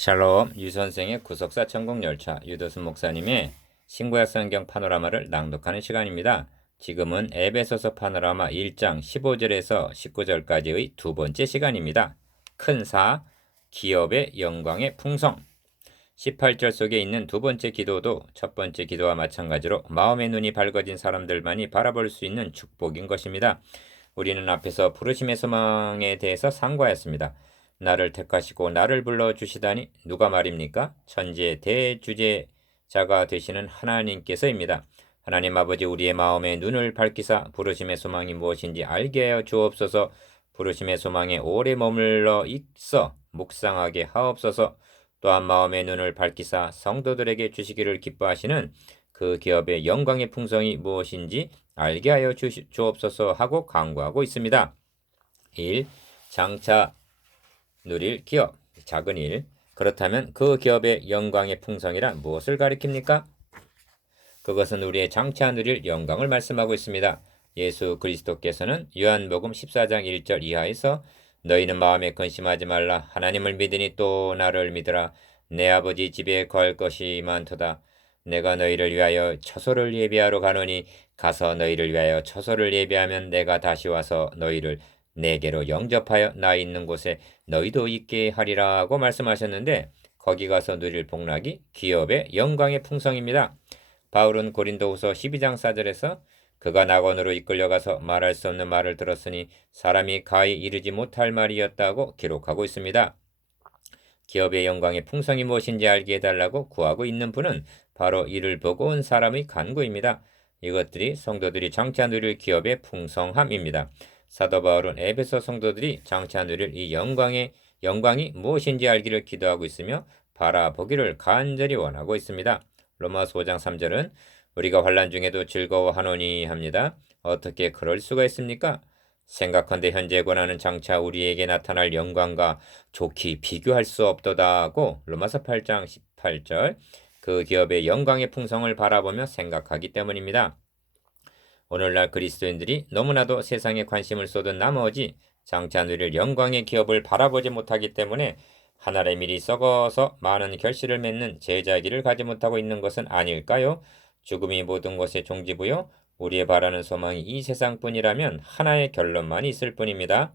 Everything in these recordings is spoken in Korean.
샬롬, 유선생의 구속사 천국열차 유도순 목사님의 신구약 성경 파노라마를 낭독하는 시간입니다. 지금은 에베소서 파노라마 1장 15절에서 19절까지의 두 번째 시간입니다. 큰 사, 기업의 영광의 풍성. 18절 속에 있는 두 번째 기도도 첫 번째 기도와 마찬가지로 마음의 눈이 밝아진 사람들만이 바라볼 수 있는 축복인 것입니다. 우리는 앞에서 부르심의 소망에 대해서 상고하였습니다. 나를 택하시고 나를 불러주시다니 누가 말입니까? 천지의 대주제자가 되시는 하나님께서입니다. 하나님 아버지, 우리의 마음의 눈을 밝히사 부르심의 소망이 무엇인지 알게 하여 주옵소서. 부르심의 소망에 오래 머물러 있어 묵상하게 하옵소서. 또한 마음의 눈을 밝히사 성도들에게 주시기를 기뻐하시는 그 기업의 영광의 풍성이 무엇인지 알게 하여 주옵소서 하고 간구하고 있습니다. 1. 장차 누릴 기업, 작은 일. 그렇다면 그 기업의 영광의 풍성이란 무엇을 가리킵니까? 그것은 우리의 장차 누릴 영광을 말씀하고 있습니다. 예수 그리스도께서는 요한복음 14장 1절 이하에서 너희는 마음에 근심하지 말라. 하나님을 믿으니 또 나를 믿으라. 내 아버지 집에 거할 것이 많도다. 내가 너희를 위하여 처소를 예비하러 가노니 가서 너희를 위하여 처소를 예비하면 내가 다시 와서 너희를 내게로 영접하여 나 있는 곳에 너희도 있게 하리라고 말씀하셨는데, 거기 가서 누릴 복락이 기업의 영광의 풍성입니다. 바울은 고린도후서 12장 4절에서 그가 낙원으로 이끌려가서 말할 수 없는 말을 들었으니 사람이 가히 이르지 못할 말이었다고 기록하고 있습니다. 기업의 영광의 풍성이 무엇인지 알게 해달라고 구하고 있는 분은 바로 이를 보고 온 사람의 간구입니다. 이것들이 성도들이 장차 누릴 기업의 풍성함입니다. 사도 바울은 에베소 성도들이 장차 누릴 이 영광이 무엇인지 알기를 기도하고 있으며 바라보기를 간절히 원하고 있습니다. 로마서 5장 3절은 우리가 환난 중에도 즐거워하노니 합니다. 어떻게 그럴 수가 있습니까? 생각한데 현재 권하는 장차 우리에게 나타날 영광과 좋게 비교할 수 없도다고 로마서 8장 18절 그 기업의 영광의 풍성을 바라보며 생각하기 때문입니다. 오늘날 그리스도인들이 너무나도 세상에 관심을 쏟은 나머지 장차 누릴 영광의 기업을 바라보지 못하기 때문에 하늘의 밀이 썩어서 많은 결실을 맺는 제자기를 가지 못하고 있는 것은 아닐까요? 죽음이 모든 것의 종지부요. 우리의 바라는 소망이 이 세상뿐이라면 하나의 결론만 있을 뿐입니다.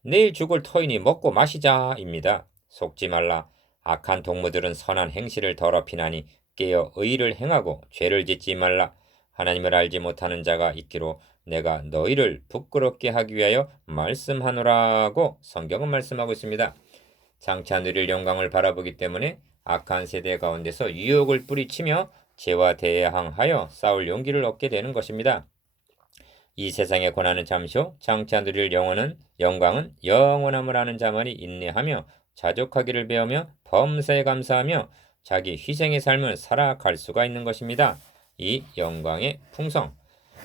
내일 죽을 터이니 먹고 마시자입니다. 속지 말라. 악한 동무들은 선한 행실을 더럽히나니 깨어 의를 행하고 죄를 짓지 말라. 하나님을 알지 못하는 자가 있기로 내가 너희를 부끄럽게 하기 위하여 말씀하노라고 성경은 말씀하고 있습니다. 장차 누릴 영광을 바라보기 때문에 악한 세대 가운데서 유혹을 뿌리치며 죄와 대항하여 싸울 용기를 얻게 되는 것입니다. 이 세상의 고난은 잠시요, 장차 누릴 영광은 영원함을 아는 자만이 인내하며 자족하기를 배우며 범사에 감사하며 자기 희생의 삶을 살아갈 수가 있는 것입니다. 이 영광의 풍성.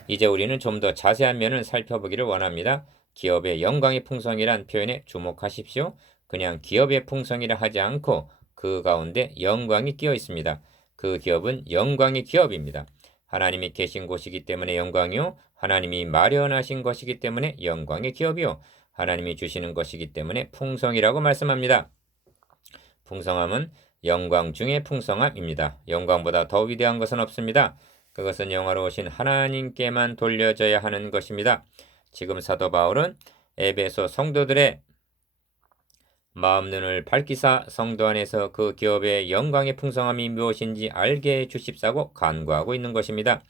이제 우리는 좀 더 자세한 면을 살펴보기를 원합니다. 기업의 영광의 풍성이란 표현에 주목하십시오. 그냥 기업의 풍성이라 하지 않고 그 가운데 영광이 끼어 있습니다. 그 기업은 영광의 기업입니다. 하나님이 계신 곳이기 때문에 영광이요, 하나님이 마련하신 것이기 때문에 영광의 기업이요, 하나님이 주시는 것이기 때문에 풍성이라고 말씀합니다. 풍성함은 영광 중의 풍성함입니다. 영광보다 더 위대한 것은 없습니다. 그것은 영화로우신 하나님께만 돌려져야 하는 것입니다. 지금 사도 바울은 에베소 성도들의 마음 눈을 밝히사 성도 안에서 그 기업의 영광의 풍성함이 무엇인지 알게 해주십사고 간구하고 있는 것입니다.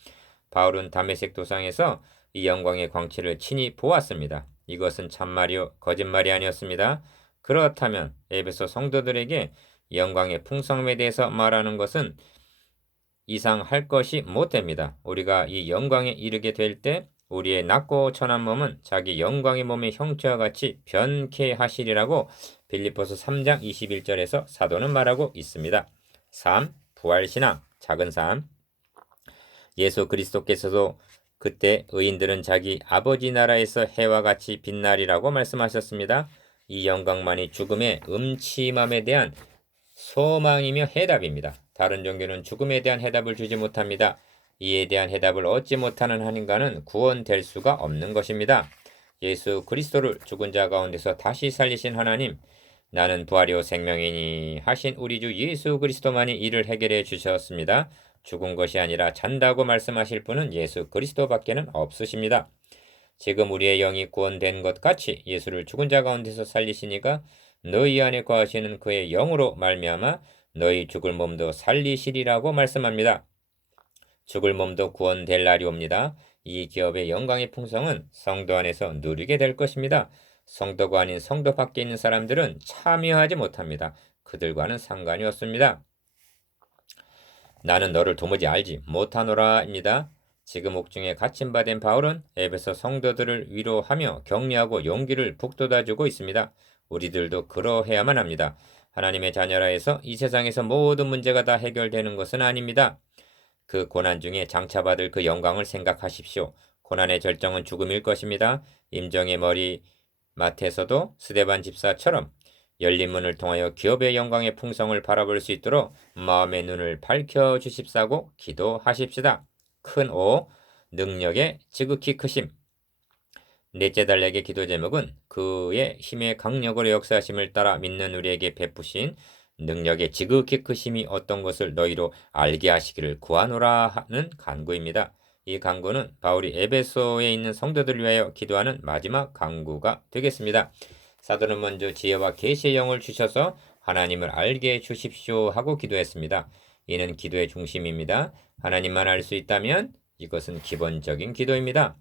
바울은 다메섹 도상에서 이 영광의 광채를 친히 보았습니다. 이것은 참말이요 거짓말이 아니었습니다. 그렇다면 에베소 성도들에게 영광의 풍성함에 대해서 말하는 것은 이상할 것이 못됩니다. 우리가 이 영광에 이르게 될 때 우리의 낮고 천한 몸은 자기 영광의 몸의 형체와 같이 변케 하시리라고 빌립보서 3장 21절에서 사도는 말하고 있습니다. 3. 부활신앙, 작은 삶. 예수 그리스도께서도 그때 의인들은 자기 아버지 나라에서 해와 같이 빛나리라고 말씀하셨습니다. 이 영광만이 죽음의 음침함에 대한 소망이며 해답입니다. 다른 종교는 죽음에 대한 해답을 주지 못합니다. 이에 대한 해답을 얻지 못하는 한 인간은 구원될 수가 없는 것입니다. 예수 그리스도를 죽은 자 가운데서 다시 살리신 하나님, 나는 부활이요 생명이니 하신 우리 주 예수 그리스도만이 이를 해결해 주셨습니다. 죽은 것이 아니라 잔다고 말씀하실 분은 예수 그리스도밖에는 없으십니다. 지금 우리의 영이 구원된 것 같이 예수를 죽은 자 가운데서 살리시니까 너희 안에 거하시는 그의 영으로 말미암아 너희 죽을 몸도 살리시리라고 말씀합니다. 죽을 몸도 구원될 날이 옵니다. 이 기업의 영광의 풍성은 성도 안에서 누리게 될 것입니다. 성도가 아닌 성도 밖에 있는 사람들은 참여하지 못합니다. 그들과는 상관이 없습니다. 나는 너를 도무지 알지 못하노라입니다. 지금 옥중에 갇힌 바 된 바울은 에베소 성도들을 위로하며 격려하고 용기를 북돋아주고 있습니다. 우리들도 그러해야만 합니다. 하나님의 자녀라 해서 이 세상에서 모든 문제가 다 해결되는 것은 아닙니다. 그 고난 중에 장차받을 그 영광을 생각하십시오. 고난의 절정은 죽음일 것입니다. 임정의 머리 마태에서도 스데반 집사처럼 열린 문을 통하여 기업의 영광의 풍성을 바라볼 수 있도록 마음의 눈을 밝혀주십사고 기도하십시다. 큰 O, 능력의 지극히 크심. 넷째 달력의 기도 제목은 그의 힘의 강력으로 역사하심을 따라 믿는 우리에게 베푸신 능력의 지극히 크심이 어떤 것을 너희로 알게 하시기를 구하노라 하는 간구입니다. 이 간구는 바울이 에베소에 있는 성도들을 위하여 기도하는 마지막 간구가 되겠습니다. 사도는 먼저 지혜와 계시의 영을 주셔서 하나님을 알게 해 주십시오 하고 기도했습니다. 이는 기도의 중심입니다. 하나님만 알 수 있다면 이것은 기본적인 기도입니다.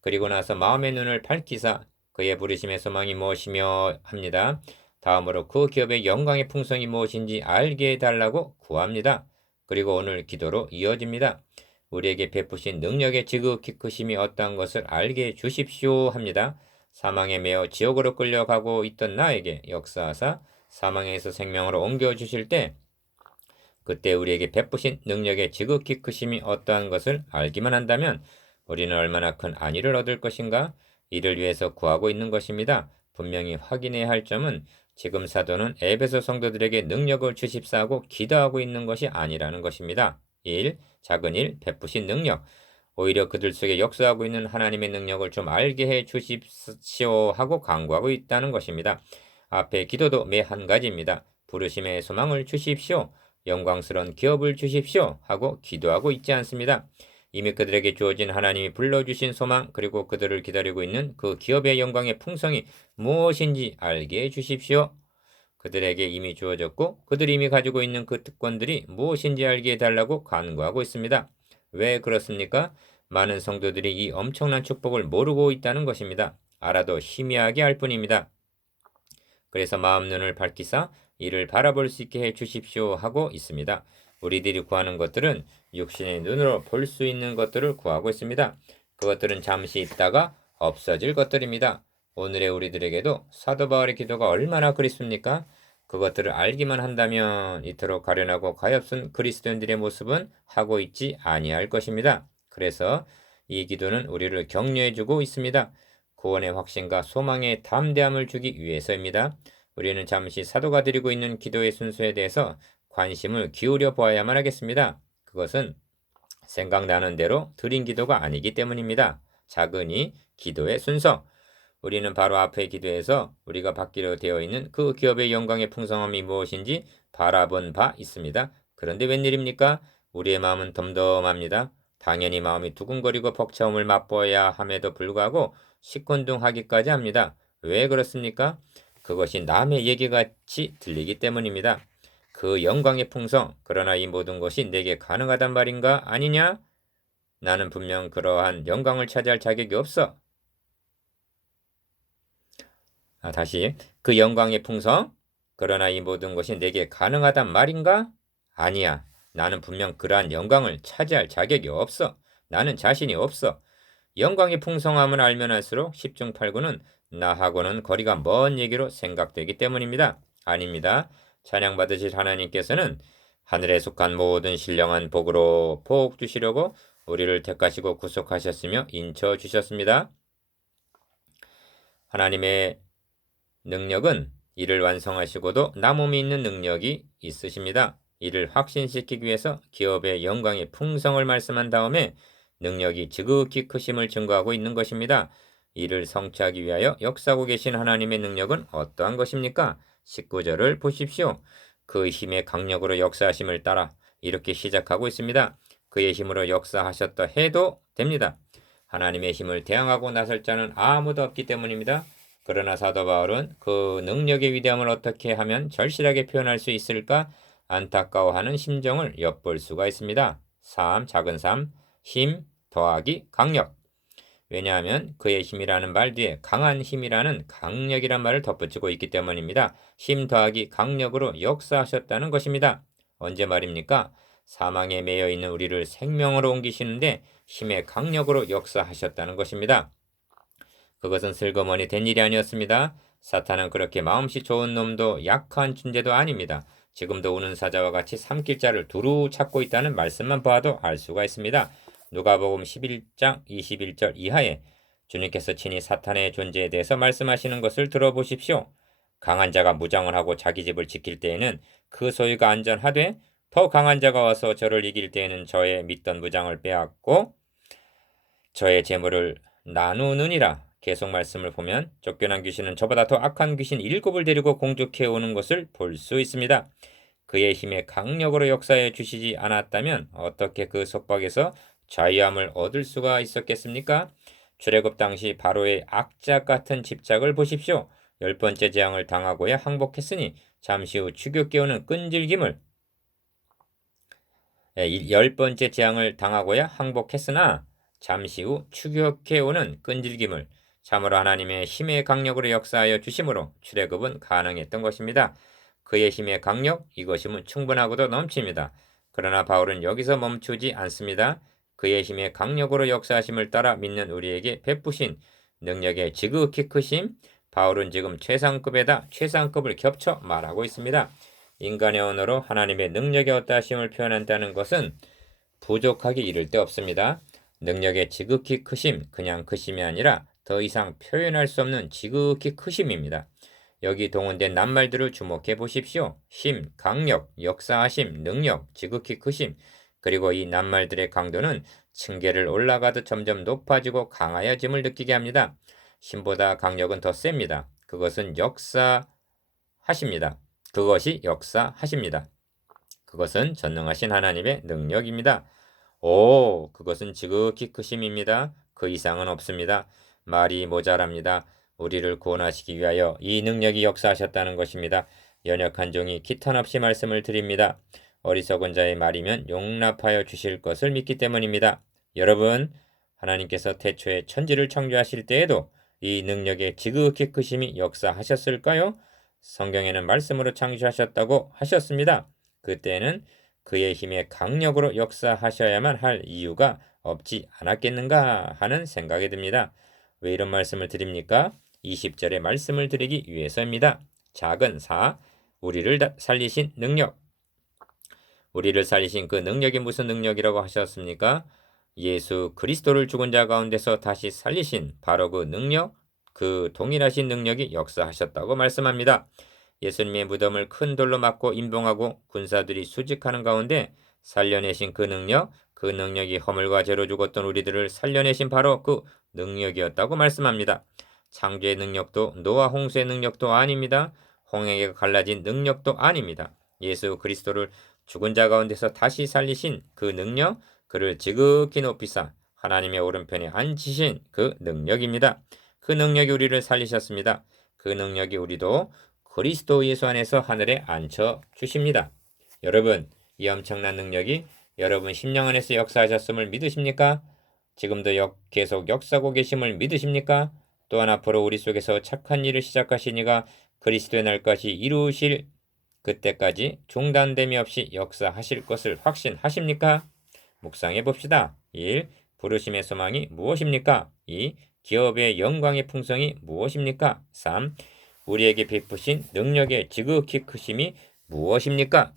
그리고 나서 마음의 눈을 밝히사 그의 부르심의 소망이 무엇이며 합니다. 다음으로 그 기업의 영광의 풍성이 무엇인지 알게 해달라고 구합니다. 그리고 오늘 기도로 이어집니다. 우리에게 베푸신 능력의 지극히 크심이 어떠한 것을 알게 해 주십시오 합니다. 사망에 매어 지옥으로 끌려가고 있던 나에게 역사하사 사망에서 생명으로 옮겨주실 때 그때 우리에게 베푸신 능력의 지극히 크심이 어떠한 것을 알기만 한다면 우리는 얼마나 큰 안위를 얻을 것인가? 이를 위해서 구하고 있는 것입니다. 분명히 확인해야 할 점은 지금 사도는 에베소 성도들에게 능력을 주십사 하고 기도하고 있는 것이 아니라는 것입니다. 1. 작은 일, 베푸신 능력. 오히려 그들 속에 역사하고 있는 하나님의 능력을 좀 알게 해 주십시오 하고 간구하고 있다는 것입니다. 앞에 기도도 매 한 가지입니다. 부르심의 소망을 주십시오. 영광스러운 기업을 주십시오 하고 기도하고 있지 않습니다. 이미 그들에게 주어진 하나님이 불러주신 소망 그리고 그들을 기다리고 있는 그 기업의 영광의 풍성이 무엇인지 알게 해 주십시오. 그들에게 이미 주어졌고 그들이 이미 가지고 있는 그 특권들이 무엇인지 알게 해달라고 간구하고 있습니다. 왜 그렇습니까? 많은 성도들이 이 엄청난 축복을 모르고 있다는 것입니다. 알아도 희미하게 알 뿐입니다. 그래서 마음 눈을 밝히사 이를 바라볼 수 있게 해 주십시오 하고 있습니다. 우리들이 구하는 것들은 육신의 눈으로 볼 수 있는 것들을 구하고 있습니다. 그것들은 잠시 있다가 없어질 것들입니다. 오늘의 우리들에게도 사도 바울의 기도가 얼마나 그립습니까? 그것들을 알기만 한다면 이토록 가련하고 가엾은 그리스도인들의 모습은 하고 있지 아니할 것입니다. 그래서 이 기도는 우리를 격려해주고 있습니다. 구원의 확신과 소망의 담대함을 주기 위해서입니다. 우리는 잠시 사도가 드리고 있는 기도의 순서에 대해서 관심을 기울여 보아야만 하겠습니다. 그것은 생각나는 대로 드린 기도가 아니기 때문입니다. 작으니 기도의 순서. 우리는 바로 앞의 기도에서 우리가 받기로 되어 있는 그 기업의 영광의 풍성함이 무엇인지 바라본 바 있습니다. 그런데 웬일입니까? 우리의 마음은 덤덤합니다. 당연히 마음이 두근거리고 벅차움을 맛보아야 함에도 불구하고 시큰둥하기까지 합니다. 왜 그렇습니까? 그것이 남의 얘기같이 들리기 때문입니다. 그 영광의 풍성, 그러나 이 모든 것이 내게 가능하단 말인가 아니냐? 나는 분명 그러한 영광을 차지할 자격이 없어. 다시 그 영광의 풍성, 그러나 이 모든 것이 내게 가능하단 말인가? 아니야. 나는 분명 그러한 영광을 차지할 자격이 없어. 나는 자신이 없어. 영광의 풍성함을 알면 할수록 10중 8구는 나하고는 거리가 먼 얘기로 생각되기 때문입니다. 아닙니다. 찬양받으실 하나님께서는 하늘에 속한 모든 신령한 복으로 복 주시려고 우리를 택하시고 구속하셨으며 인쳐 주셨습니다. 하나님의 능력은 이를 완성하시고도 남음이 있는 능력이 있으십니다. 이를 확신시키기 위해서 기업의 영광의 풍성을 말씀한 다음에 능력이 지극히 크심을 증거하고 있는 것입니다. 이를 성취하기 위하여 역사하고 계신 하나님의 능력은 어떠한 것입니까? 19절을 보십시오. 그 힘의 강력으로 역사하심을 따라 이렇게 시작하고 있습니다. 그의 힘으로 역사하셨다 해도 됩니다. 하나님의 힘을 대항하고 나설 자는 아무도 없기 때문입니다. 그러나 사도 바울은 그 능력의 위대함을 어떻게 하면 절실하게 표현할 수 있을까 안타까워하는 심정을 엿볼 수가 있습니다. 작은 3, 힘 더하기 강력. 왜냐하면 그의 힘이라는 말 뒤에 강한 힘이라는 강력이란 말을 덧붙이고 있기 때문입니다. 힘 더하기 강력으로 역사하셨다는 것입니다. 언제 말입니까? 사망에 매여 있는 우리를 생명으로 옮기시는데 힘의 강력으로 역사하셨다는 것입니다. 그것은 슬그머니 된 일이 아니었습니다. 사탄은 그렇게 마음씨 좋은 놈도 약한 존재도 아닙니다. 지금도 우는 사자와 같이 삼킬 자를 두루 찾고 있다는 말씀만 봐도 알 수가 있습니다. 누가복음 11장 21절 이하에 주님께서 친히 사탄의 존재에 대해서 말씀하시는 것을 들어보십시오. 강한 자가 무장을 하고 자기 집을 지킬 때에는 그 소유가 안전하되 더 강한 자가 와서 저를 이길 때에는 저의 믿던 무장을 빼앗고 저의 재물을 나누느니라. 계속 말씀을 보면 쫓겨난 귀신은 저보다 더 악한 귀신 7을 데리고 공격해 오는 것을 볼 수 있습니다. 그의 힘의 강력으로 역사해 주시지 않았다면 어떻게 그 속박에서 자유함을 얻을 수가 있었겠습니까? 출애굽 당시 바로의 악작 같은 집착을 보십시오. 10번째 재앙을 당하고야 항복했으니 잠시 후 추격해 오는 끈질김을 10번째 재앙을 당하고야 항복했으나 잠시 후 추격해 오는 끈질김을 참으로 하나님의 힘의 강력으로 역사하여 주심으로 출애굽은 가능했던 것입니다. 그의 힘의 강력 이것이면 충분하고도 넘칩니다. 그러나 바울은 여기서 멈추지 않습니다. 그의 힘의 강력으로 역사하심을 따라 믿는 우리에게 베푸신 능력의 지극히 크심 바울은 지금 최상급에다 최상급을 겹쳐 말하고 있습니다. 인간의 언어로 하나님의 능력의 어떠하심을 표현한다는 것은 부족하기 이를 데 없습니다. 능력의 지극히 크심, 그냥 크심이 아니라 더 이상 표현할 수 없는 지극히 크심입니다. 여기 동원된 낱말들을 주목해 보십시오. 힘, 강력, 역사하심, 능력, 지극히 크심. 그리고 이 낱말들의 강도는 층계를 올라가듯 점점 높아지고 강하여짐을 느끼게 합니다. 힘보다 강력은 더 셉니다. 그것은 역사하십니다. 그것이 역사하십니다. 그것은 전능하신 하나님의 능력입니다. 그것은 지극히 크심입니다. 그 이상은 없습니다. 말이 모자랍니다. 우리를 구원하시기 위하여 이 능력이 역사하셨다는 것입니다. 연약한 종이 기탄 없이 말씀을 드립니다. 어리석은 자의 말이면 용납하여 주실 것을 믿기 때문입니다. 여러분, 하나님께서 태초에 천지를 창조하실 때에도 이 능력의 지극히 크심이 역사하셨을까요? 성경에는 말씀으로 창조하셨다고 하셨습니다. 그때는 그의 힘의 강력으로 역사하셔야만 할 이유가 없지 않았겠는가 하는 생각이 듭니다. 왜 이런 말씀을 드립니까? 20절의 말씀을 드리기 위해서입니다. 작은 4, 우리를 살리신 능력. 우리를 살리신 그 능력이 무슨 능력이라고 하셨습니까? 예수 그리스도를 죽은 자 가운데서 다시 살리신 바로 그 능력, 그 동일하신 능력이 역사하셨다고 말씀합니다. 예수님의 무덤을 큰 돌로 막고 임봉하고 군사들이 수직하는 가운데 살려내신 그 능력이 허물과 죄로 죽었던 우리들을 살려내신 바로 그 능력이었다고 말씀합니다. 창조의 능력도 노아 홍수의 능력도 아닙니다. 홍해가 갈라진 능력도 아닙니다. 예수 그리스도를 죽은 자 가운데서 다시 살리신 그 능력, 그를 지극히 높이사 하나님의 오른편에 앉히신 그 능력입니다. 그 능력이 우리를 살리셨습니다. 그 능력이 우리도 그리스도 예수 안에서 하늘에 앉혀 주십니다. 여러분, 이 엄청난 능력이 여러분 심령 안에서 역사하셨음을 믿으십니까? 지금도 계속 역사하고 계심을 믿으십니까? 또한 앞으로 우리 속에서 착한 일을 시작하신 이가 그리스도의 날까지 이루실 그때까지 중단됨이 없이 역사하실 것을 확신하십니까? 묵상해 봅시다. 1. 부르심의 소망이 무엇입니까? 2. 기업의 영광의 풍성이 무엇입니까? 3. 우리에게 베푸신 능력의 지극히 크심이 무엇입니까?